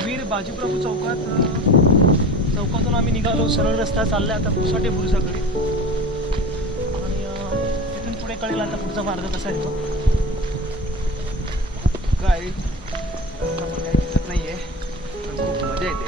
वीर बाजीप्रभू चौकातून आम्ही निघालो. सरळ रस्ता चालला आता पुसाटे बुरुजाकडे आणि तिथून पुढे कळेल आता पुढचा मार्ग कसा आहे तो. काय काही दिसत नाहीये पण खूप मजा येते.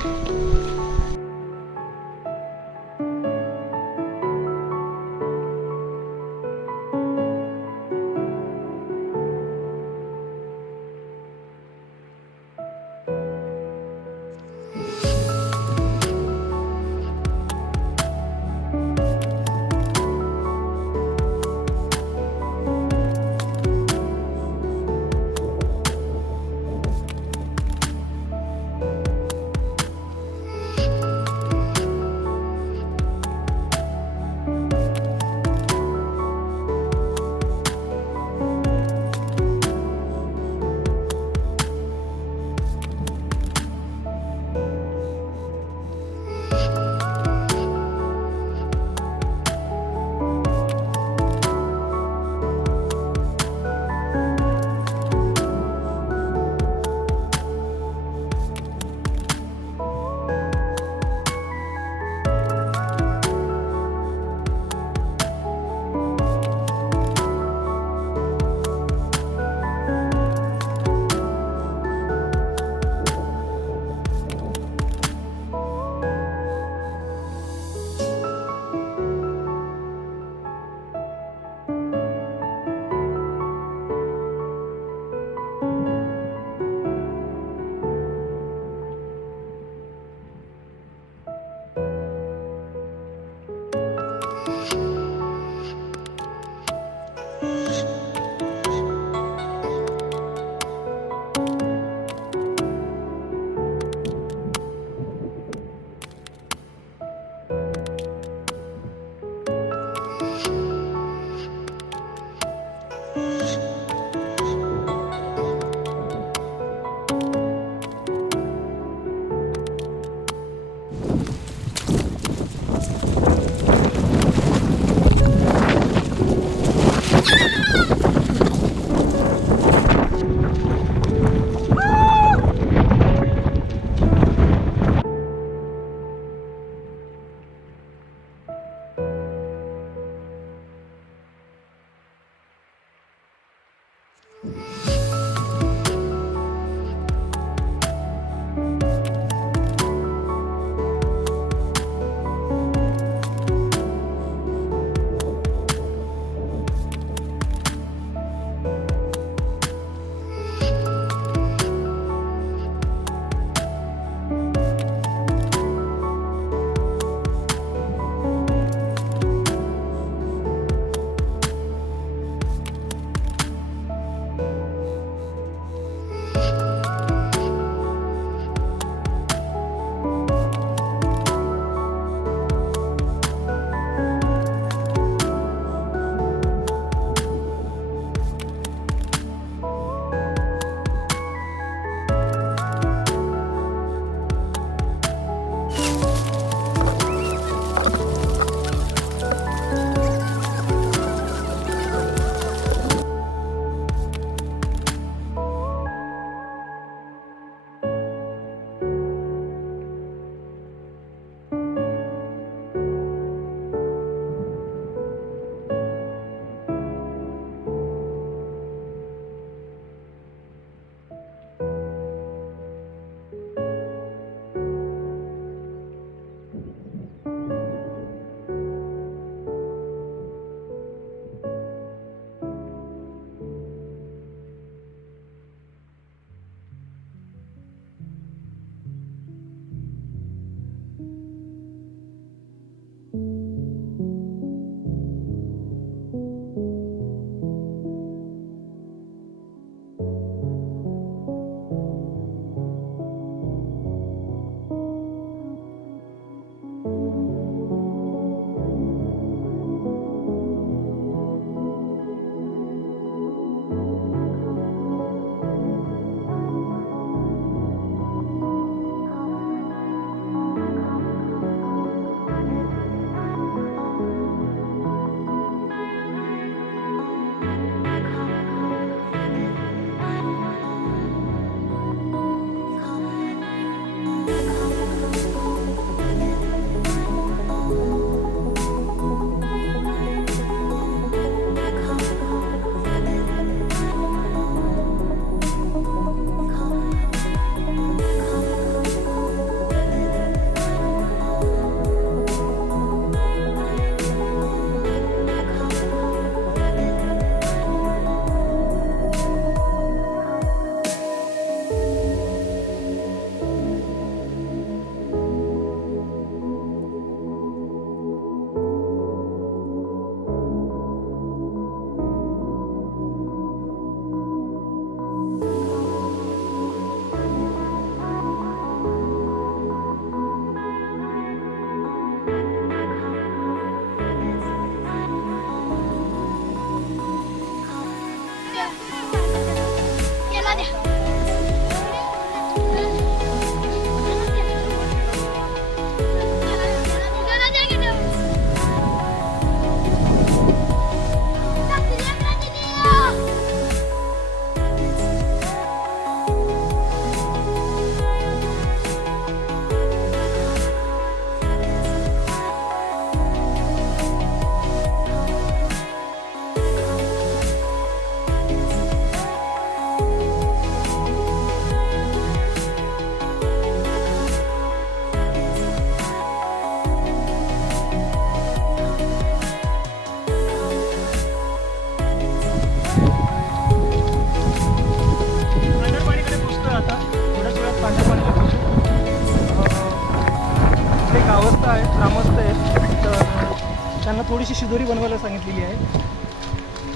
थोडीशी शिदोरी बनवायला सांगितलेली आहे,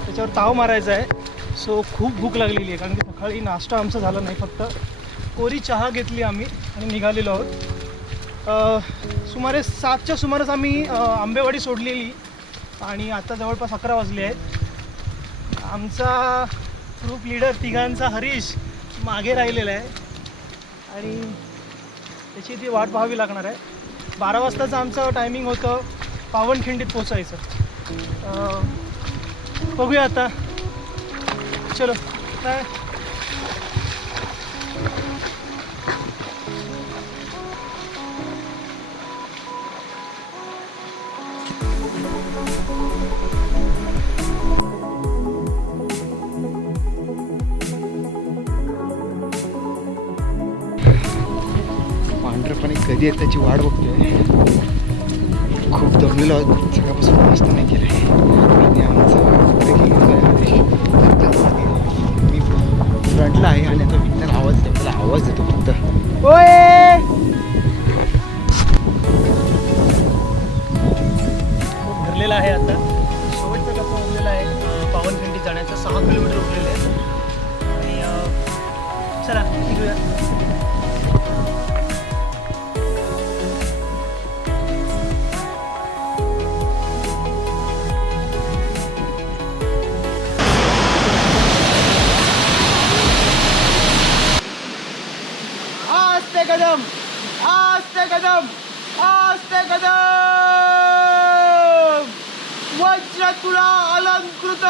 त्याच्यावर ताव मारायचा आहे. सो खूप भूक लागलेली आहे, कारण की सकाळी नाश्ता आमचा झाला नाही, फक्त कोरी चहा घेतली आम्ही आणि निघालेलो आहोत. सुमारे 7च्या सुमारास आम्ही आंबेवाडी सोडलेली आणि आता जवळपास 11 वाजले आहेत. आमचा ग्रुप लीडर तिघांचा हरीश मागे राहिलेला आहे आणि त्याची ती वाट पाहावी लागणार आहे. 12 वाजताचं आमचं टायमिंग होतं पावनखिंडीत पोचायचं. बघूया आता, चलो काय. पांढरपणे कधी आहे त्याची वाट बघतोय. खूप दमलेलो आहोत, सकाळपासून नाश्ता नाही केला आणि आमचं ट्रेकिंग मी फ्रंटला आहे आणि आता विज्ञान आवाज देतो, मला आवाज देतो फक्त. ओय खूप भरलेला आहे. आता शेवटचा टप्पा उरलेला आहे पावनखिंडीत जाण्याचा. 6 किलोमीटर उरलेले आहे आणि चला निघूया. आस्ते कदम, आस्ते कदम, आस्ते कदम. वज्र तुला अलंकृत,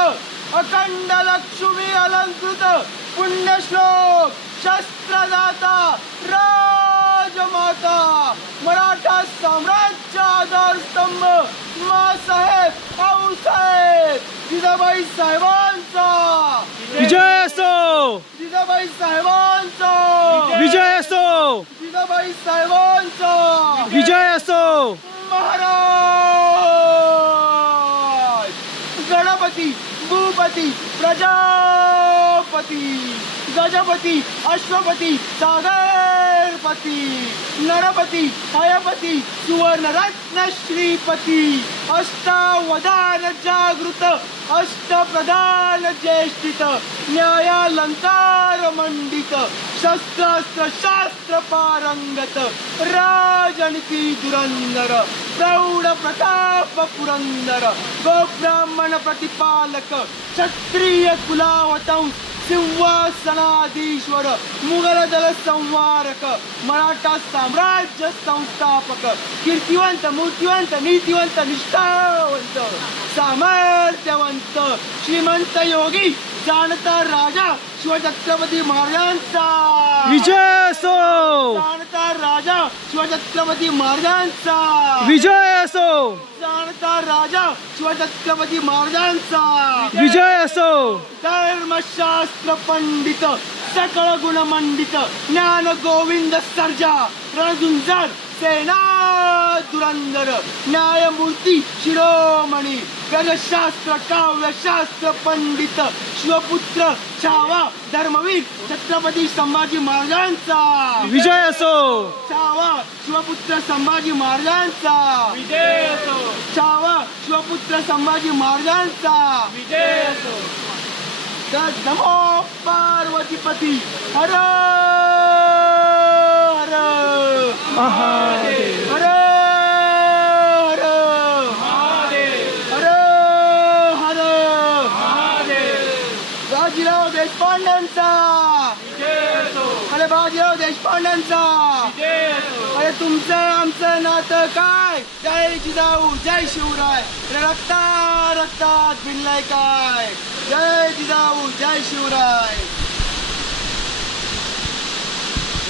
अखंड लक्ष्मी अलंकृत, पुण्यश्लोक शस्त्रदाता राजमाता, मराठा साम्राज्य आधारस्तंभ माँसाहेब आऊसाहेब जिजाबाई साहेबांचा विजय असो, जिजाबाई साहेबांचा विजय असो, जिजाबाई साहेबांचा विजय असो. महाराज. गणपती भूपती प्रजापती गजपती अश्वपती सागरपती नरपती हयपती सुवर्णरत्न श्रीपती अष्टावधान जागृत अष्टप्रधान ज्येष्ठित न्यायालंकार मंडित शस्त्रास्त्र शास्त्र पारंगत राजनीती धुरंधर प्रौढ प्रताप पुरंदर गोब्राह्मण प्रतिपालक क्षत्रिय कुलावतंस सिंहासनाधीश्वर मुघल दल संवारक मराठा साम्राज्य संस्थापक कीर्तिवंत मूर्तिवंत नीतिवंत निष्ठावंत सामर्थ्यवंत श्रीमंत योगी जाणता राजा शिवछत्रपती महाराजांचा विजय असो, जाणता राजा शिवछत्रपती महाराजांचा विजय असो, जाणता राजा शिवछत्रपती महाराजांचा विजय असो. धर्मशास्त्र पंडित सकळ गुणमंडित ज्ञान गोविंद सर्जा रणझुंजार सेना धुरंधर न्यायमूर्ती शिरोमणी वेदशास्त्र काव्यशास्त्र पंडित शिवपुत्र छावा धर्मवीर छत्रपती संभाजी महाराजांचा विजय असो, छावा शिवपुत्र संभाजी महाराजांचा विजय असो, छावा शिवपुत्र संभाजी महाराजांचा विजय असो. नमो पार्वतीपती हर हर महादेव, हर हर महादेव, हर हर महादेव. बाजीराव देशपांड्यांचा विजय असो, अरे बाजीराव देशपांड्यांचा विजय असो. अरे तुमचं आमचं नातं काय जय जिजाऊ जय शिवराय अरे रक्ता रक्तात भिनलाय काय जय जिजाऊ जय शिवराय.